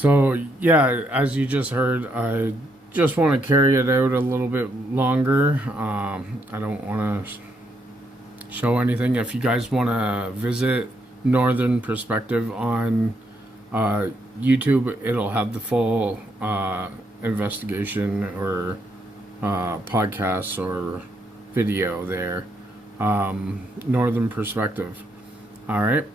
So, yeah, as you just heard, I just want to carry it out a little bit longer. I don't want to show anything. If you guys want to visit Northern Perspective on YouTube, it'll have the full investigation or podcasts or video there. Northern Perspective. All right.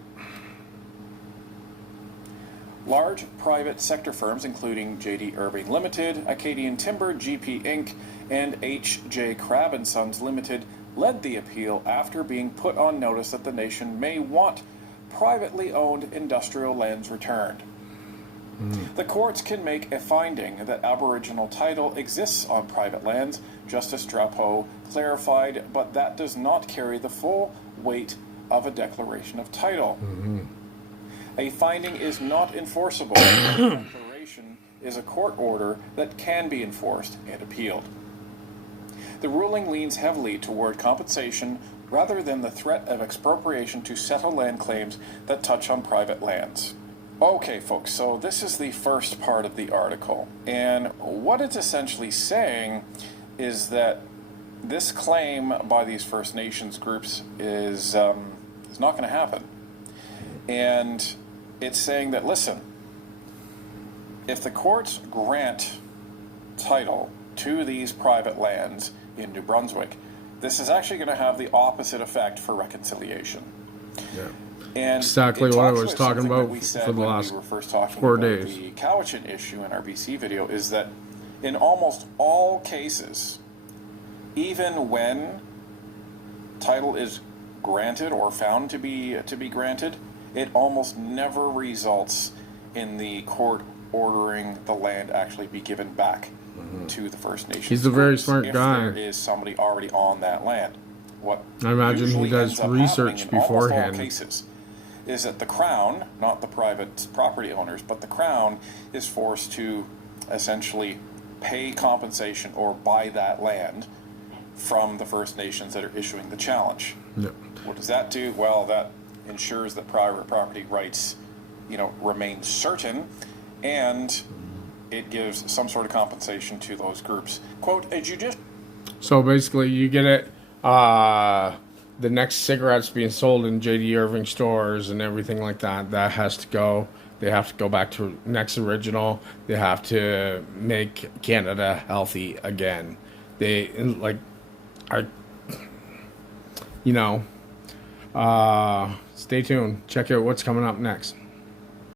Large private sector firms, including J.D. Irving Limited, Acadian Timber, GP Inc., and H.J. Crabb & Sons Limited, led the appeal after being put on notice that the nation may want privately owned industrial lands returned. The courts can make a finding that Aboriginal title exists on private lands, Justice Drapeau clarified, but that does not carry the full weight of a declaration of title. A finding is not enforceable. A declaration is a court order that can be enforced and appealed. The ruling leans heavily toward compensation rather than the threat of expropriation to settle land claims that touch on private lands. Okay, folks, so this is the first part of the article, and what it's essentially saying is that this claim by these First Nations groups is not going to happen. And it's saying that, listen, if the courts grant title to these private lands in New Brunswick, this is actually going to have the opposite effect for reconciliation. Yeah. And exactly what I was talking about for the last we were first talking 4 about days. The Cowichan issue in our BC video is that in almost all cases, even when title is granted or found to be granted, it almost never results in the court ordering the land actually be given back to the First Nations. He's a very groups smart if guy. there is somebody already on that land. What I imagine he usually does ends up research happening in almost all beforehand. cases is that the Crown, not the private property owners, but the Crown is forced to essentially pay compensation or buy that land from the First Nations that are issuing the challenge. Yeah. What does that do? Well, that ensures that private property rights, remain certain, and it gives some sort of compensation to those groups. Quote, a judicial... So basically, you get it. The next cigarettes being sold in J.D. Irving stores and everything like that, that has to go. They have to go back to next original. They have to make Canada healthy again. They stay tuned. Check out what's coming up next.